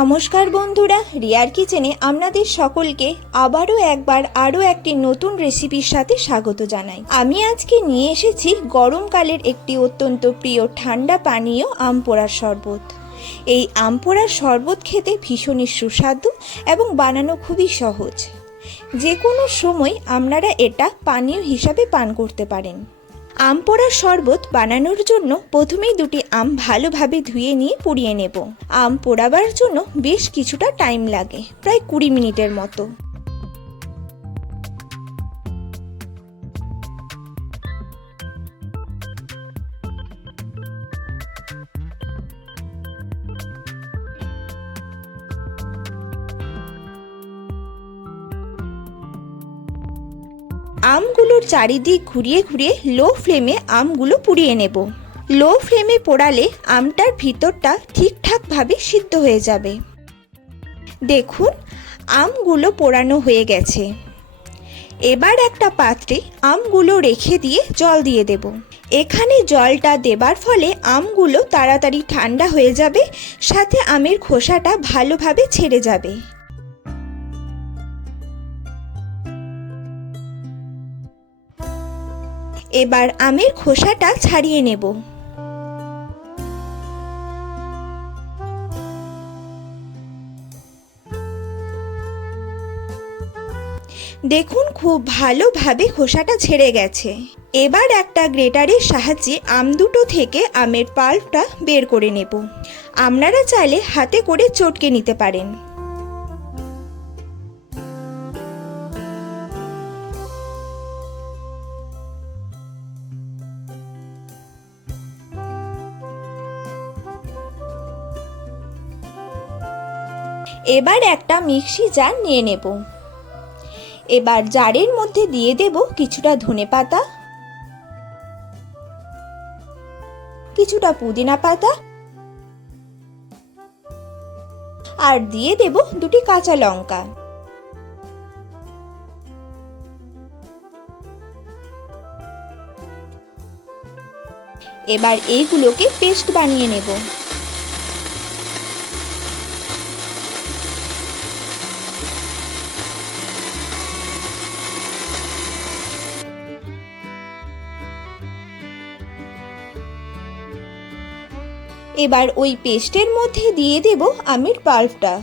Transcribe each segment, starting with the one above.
নমস্কার বন্ধুরা, রিয়ার কিচেনে আপনাদের সকলকে আরও একটি নতুন রেসিপির সাথে স্বাগত জানাই। আমি আজকে নিয়ে এসেছি গরমকালের একটি অত্যন্ত প্রিয় ঠান্ডা পানীয় আম পোড়ার শরবত। এই আম পোড়ার শরবত খেতে ভীষণই সুস্বাদু এবং বানানো খুবই সহজ। যে কোনো সময় আপনারা এটা পানীয় হিসাবে পান করতে পারেন। আম পোড়ার শরবত বানানোর জন্য প্রথমেই দুটি আম ভালোভাবে ধুয়ে নিয়ে পুড়িয়ে নেব। আম পোড়াবার জন্য বেশ কিছুটা টাইম লাগে, প্রায় 20 মিনিটের মতো। আমগুলোর চারিদিক ঘুরিয়ে ঘুরিয়ে লো ফ্লেমে আমগুলো পুড়িয়ে নেব। লো ফ্লেমে পোড়ালে আমটার ভিতরটা ঠিকঠাকভাবে সিদ্ধ হয়ে যাবে। দেখুন, আমগুলো পোড়ানো হয়ে গেছে। এবার একটা পাত্রে আমগুলো রেখে দিয়ে জল দিয়ে দেব। এখানে জলটা দেবার ফলে আমগুলো তাড়াতাড়ি ঠান্ডা হয়ে যাবে, সাথে আমের খোসাটা ভালোভাবে ছেড়ে যাবে। এবার আমের খোসাটা ছাড়িয়ে নেব। দেখুন, খুব ভালোভাবে খোসাটা ছেড়ে গেছে। এবার একটা গ্রেটারের সাহায্যে আম দুটো থেকে আমের পাল্পটা বের করে নেব। আপনারা চাইলে হাতে করে চটকে নিতে পারেন। এবার একটা মিক্সি জার নিয়ে নেব। এবার জারের মধ্যে দিয়ে দেব কিছুটা ধনেপাতা, কিছুটা পুদিনা পাতা, আর দিয়ে দেব দুটি কাঁচা লঙ্কা। এবার এইগুলোকে পেস্ট বানিয়ে নেব। এবার ওই পেস্টের মধ্যে দিয়ে দেব আমের পাল্পটা।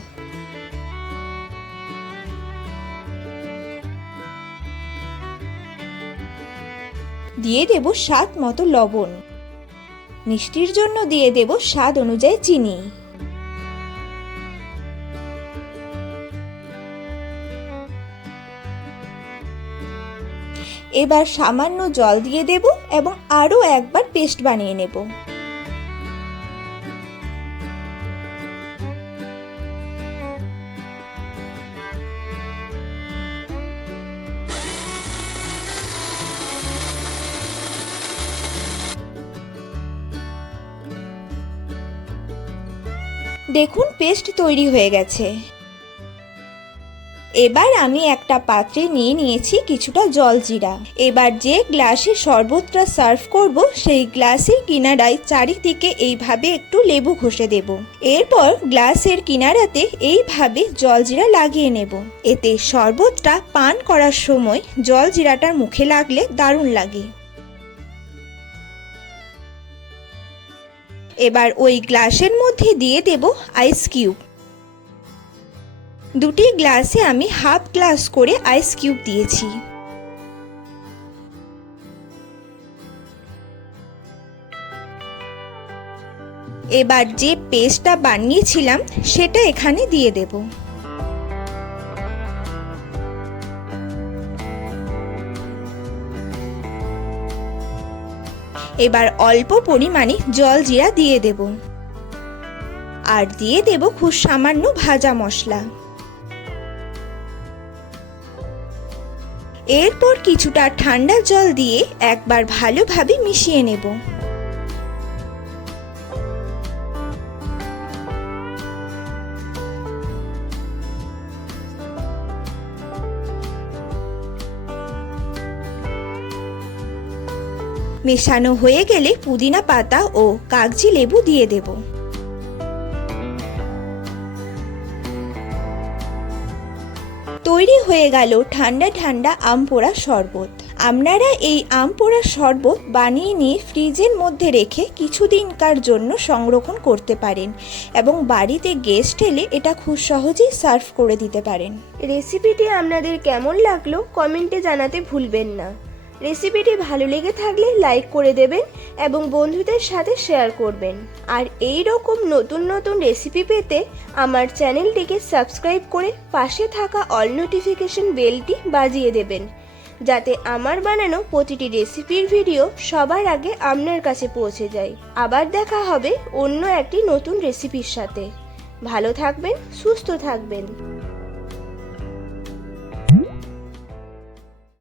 দিয়ে দেব স্বাদ মতো লবণ। মিষ্টির জন্য দিয়ে দেব স্বাদ অনুযায়ী চিনি। এবার সামান্য জল দিয়ে দেব এবং আরও একবার পেস্ট বানিয়ে নেব। দেখুন, পেস্ট তৈরি হয়ে গেছে। এবার আমি একটা পাত্রে নিয়ে নিয়েছি কিছুটা জলজিরা। এবার যে গ্লাসে শরবতটা সার্ভ করব সেই গ্লাসের কিনারায় চারিদিকে এইভাবে একটু লেবু ঘষে দেব। এরপর গ্লাসের কিনারাতে এইভাবে জলজিরা লাগিয়ে নেব। এতে শরবতটা পান করার সময় জলজিরাটার মুখে লাগলে দারুণ লাগে। এবার ওই গ্লাসের মধ্যে দিয়ে দেব আইস কিউব। দুটি গ্লাসে আমি হাফ গ্লাস করে আইস কিউব দিয়েছি। এবার যে পেস্টটা বানিয়েছিলাম সেটা এখানে দিয়ে দেব। এবার অল্প পরিমাণে জলজিরা দিয়ে দেব আর দিয়ে দেব খুব সামান্য ভাজা মশলা। এরপর কিছুটা ঠান্ডা জল দিয়ে একবার ভালোভাবে মিশিয়ে নেব। মেশানো হয়ে গেলে পুদিনা পাতা ও কাগজি লেবু দিয়ে দেব। তৈরি হয়ে গেল ঠান্ডা ঠান্ডা আম পোড়া শরবত। আপনারা এই আম পোড়ার শরবত বানিয়ে নিয়ে ফ্রিজের মধ্যে রেখে কিছুদিনকার জন্য সংরক্ষণ করতে পারেন এবং বাড়িতে গেস্ট এলে এটা খুব সহজেই সার্ভ করে দিতে পারেন। রেসিপিটি আপনাদের কেমন লাগলো কমেন্টে জানাতে ভুলবেন না। রেসিপিটি ভালো লেগে থাকলে লাইক করে দেবেন এবং বন্ধুদের সাথে শেয়ার করবেন। আর এই রকম নতুন নতুন রেসিপি পেতে আমার চ্যানেলটিকে সাবস্ক্রাইব করে পাশে থাকা অল নোটিফিকেশন বেলটি বাজিয়ে দেবেন, যাতে আমার বানানো প্রতিটি রেসিপির ভিডিও সবার আগে আপনার কাছে পৌঁছে যায়। আবার দেখা হবে অন্য একটি নতুন রেসিপির সাথে। ভালো থাকবেন, সুস্থ থাকবেন।